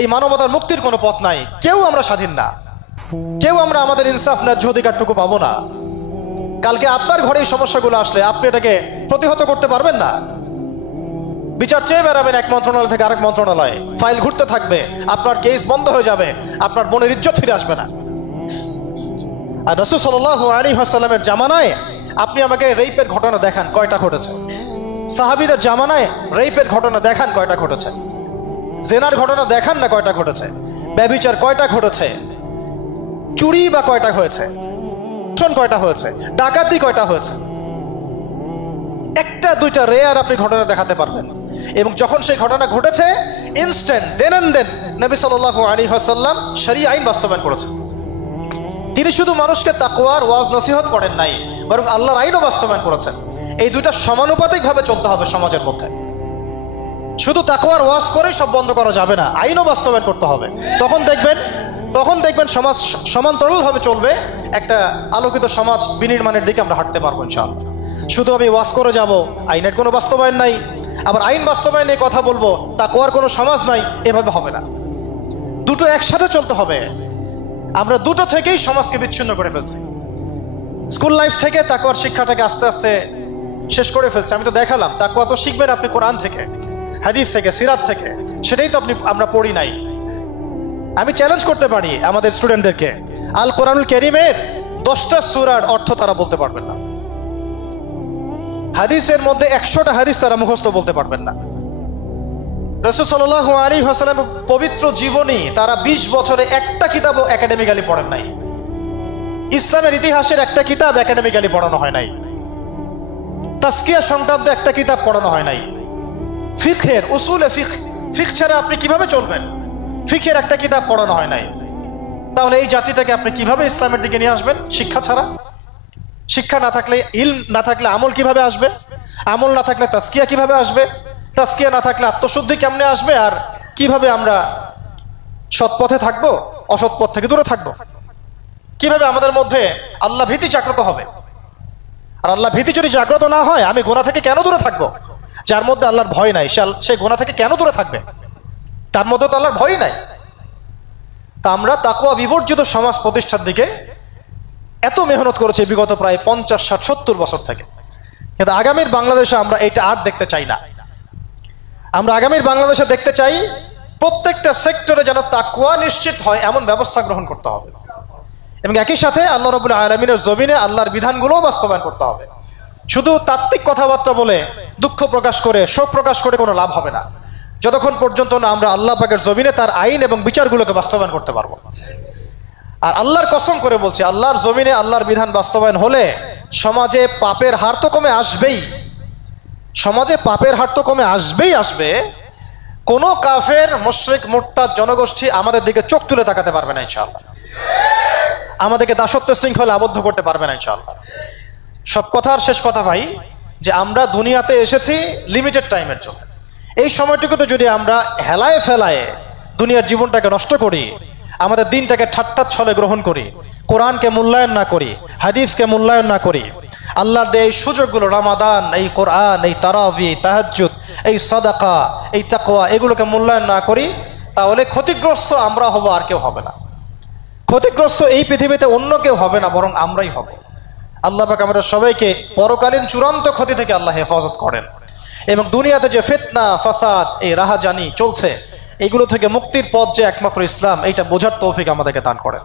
এই মানবতার মুক্তির কোনো পথ নাই। কেউ আমরা স্বাধীন না, কেউ আমরা আমাদের ইনসাফ ন্যায্য অধিকারটুকু পাবো না। কালকে আপনার ঘরে এই সমস্যাগুলো আসলে আপনি এটাকে প্রতিহত করতে পারবেন না। বিচার চেয়ে বেড়াবেন এক মন্ত্রণালয় থেকে আরেক মন্ত্রণালয়ে, ফাইল ঘুরতে থাকবে, আপনার কেস বন্ধ হয়ে যাবে, আপনার বোনের ইজ্জত ফিরে আসবে না। আর রাসূল সাল্লাল্লাহু আলাইহি ওয়াসাল্লামের জামানায় আপনি আমাকে রেপের ঘটনা দেখান কয়টা ঘটেছে? সাহাবীদের জামানায় রেপের ঘটনা দেখান কয়টা ঘটেছে? জেনার ঘটনা দেখান না কয়টা ঘটেছে? ব্যভিচার কয়টা ঘটেছে? চুরি বা কয়টা হয়েছে? কয়টা হয়েছে? ডাকাতি কয়টা হয়েছে? একটা দুইটা রেয়ার আপনি ঘটনা দেখাতে পারবেন। এবং যখন সেই ঘটনা ঘটেছে ইনস্ট্যান্ট দেন এন্ড দেন নবী সাল্লাল্লাহু আলাইহি ওয়াসাল্লাম শরীয়ত আইন বাস্তবায়ন করেছেন। তিনি শুধু মানুষকে তাকওয়ার ওয়াজ নসিহত করেন নাই, বরং আল্লাহর আইনও বাস্তবায়ন করেছেন। এই দুইটা সমানুপাতিকভাবে চলতে হবে সমাজের মধ্যে। শুধু তাকওয়ার ওয়াজ করে সব বন্ধ করা যাবে না, আইনও বাস্তবায়ন করতে হবে। তখন দেখবেন সমাজ সমান্তরালভাবে চলবে, একটা আলোকিত সমাজ বিনির্মাণের দিকে আমরা হাঁটতে পারবো ইনশাআল্লাহ। শুধু আমি ওয়াজ করে যাব, আইনের কোনো বাস্তবায়ন নাই, আবার আইন বাস্তবায়নে কথা বলবো, তাকওয়ার কোনো সমাজ নাই, এভাবে হবে না। দুটো একসাথে চলতে হবে। আমরা দুটো থেকেই সমাজকে বিচ্ছিন্ন করে ফেলছি। স্কুল লাইফ থেকে তাকওয়ার শিক্ষাটাকে আস্তে আস্তে শেষ করে ফেলছি। আমি তো দেখালাম তাকওয়া তো শিখবেন আপনি কোরআন থেকে, হাদিস থেকে, সিরাত থেকে, সেটাই তো আমরা পড়ি নাই। আমি চ্যালেঞ্জ করতে পারি আমাদের স্টুডেন্টদেরকে, আল কোরআনুল কারীমের 10টা সূরার অর্থ তারা বলতে পারবেন না। হাদিসের মধ্যে 100টা হাদিস তারা মুখস্থ বলতে পারবেন না। রাসূল সাল্লাল্লাহু আলাইহি ওয়াসাল্লামের পবিত্র জীবনী তারা 20 বছরে একটা কিতাবও একাডেমিক্যালি পড়েন নাই। ইসলামের ইতিহাসের একটা কিতাব একাডেমিক্যালি পড়ানো হয় নাই। তাজকিয়া সংক্রান্ত একটা কিতাব পড়ানো হয় নাই। ফিকহের উসুলে ফিকহ ছাড়া আপনি কিভাবে চলবেন? ফিকহের একটা কিতাব পড়ানো হয় নাই। তাহলে এই জাতিটাকে আপনি কিভাবে ইসলামের দিকে নিয়ে আসবেন? শিক্ষা ছাড়া। শিক্ষা না থাকলে, ইলম না থাকলে আমল কিভাবে আসবে? আমল না থাকলে তাজকিয়া কিভাবে আসবে? তাজকিয়া না থাকলে আত্মশুদ্ধি কেমনে আসবে? আর কিভাবে আমরা সৎ পথে থাকবো, অসৎ পথ থেকে দূরে থাকবো? কিভাবে আমাদের মধ্যে আল্লাহ ভীতি জাগ্রত হবে? আর আল্লাহ ভীতি যদি জাগ্রত না হয়, আমি গুনাহ থেকে কেন দূরে থাকবো? যার মধ্যে আল্লাহর ভয় নাই সে গুনাহ থেকে কেন দূরে থাকবে? তার মধ্যে তো আল্লাহর ভয় নাই। তা আমরা তাকওয়া বিবর্জিত সমাজ প্রতিষ্ঠার দিকে এত মেহনত করেছি বিগত প্রায় 50, 60, 70 বছর থেকে। কিন্তু আগামীর বাংলাদেশে আমরা এটা আর দেখতে চাই না। আমরা আগামীর বাংলাদেশে দেখতে চাই প্রত্যেকটা সেক্টরে যেন তাকওয়া নিশ্চিত হয় এমন ব্যবস্থা গ্রহণ করতে হবে, এবং একই সাথে আল্লাহ রাব্বুল আলামিনের জমিনে আল্লাহর বিধানগুলোও বাস্তবায়ন করতে হবে। শুধু তাত্ত্বিক কথাবার্তা বলে, দুঃখ প্রকাশ করে, শোক প্রকাশ করে কোনো লাভ হবে না, যতক্ষণ পর্যন্ত না আমরা আল্লাহ পাকের জমিনে তার আইন এবং বিচারগুলোকে বাস্তবায়ন করতে পারবো। আর আল্লাহর কসম করে বলছি, আল্লাহর জমিনে আল্লাহর বিধান বাস্তবায়ন হলে সমাজে পাপের হার তো কমে আসবেই। সমাজে পাপের হার তো কমে আসবে। কোনো কাফের, মুশরিক, মুরতাদ জনগোষ্ঠী আমাদের দিকে চোখ তুলে তাকাতে পারবে না ইনশাআল্লাহ। আমাদেরকে দাসত্ব শৃঙ্খলে আবদ্ধ করতে পারবে না ইনশাআল্লাহ। সব কথার শেষ কথা ভাই, যে আমরা দুনিয়াতে এসেছি লিমিটেড টাইমের জন্য। এই সময়টুকুতে যদি আমরা হেলায় ফেলায় দুনিয়ার জীবনটাকে নষ্ট করি, আমাদের দিনটাকে ঠাট্টা ছলে গ্রহণ করি, কোরআনকে মূল্যায়ন না করি, হাদিসকে মূল্যায়ন না করি, আল্লাহর দেয় এই সুযোগগুলো, রমাদান, এই কোরআন, এই তারাবি, এই তাহাজ্জুদ, এই সাদাকা, এই তাকওয়া, এগুলোকে মূল্যায়ন না করি, তাহলে ক্ষতিগ্রস্ত আমরা হব, আর কেউ হবে না। ক্ষতিগ্রস্ত এই পৃথিবীতে অন্য কেউ হবে না, বরং আমরাই হব। আল্লাহ পাক আমাদের সবাইকে পরকালীন চূড়ান্ত ক্ষতি থেকে আল্লাহ হেফাজত করেন, এবং দুনিয়াতে যে ফিতনা, ফাসাদ, এই রাহাজানি চলছে, এগুলো থেকে মুক্তির পথ যে একমাত্র ইসলাম, এইটা বোঝার তৌফিক আমাদেরকে দান করেন।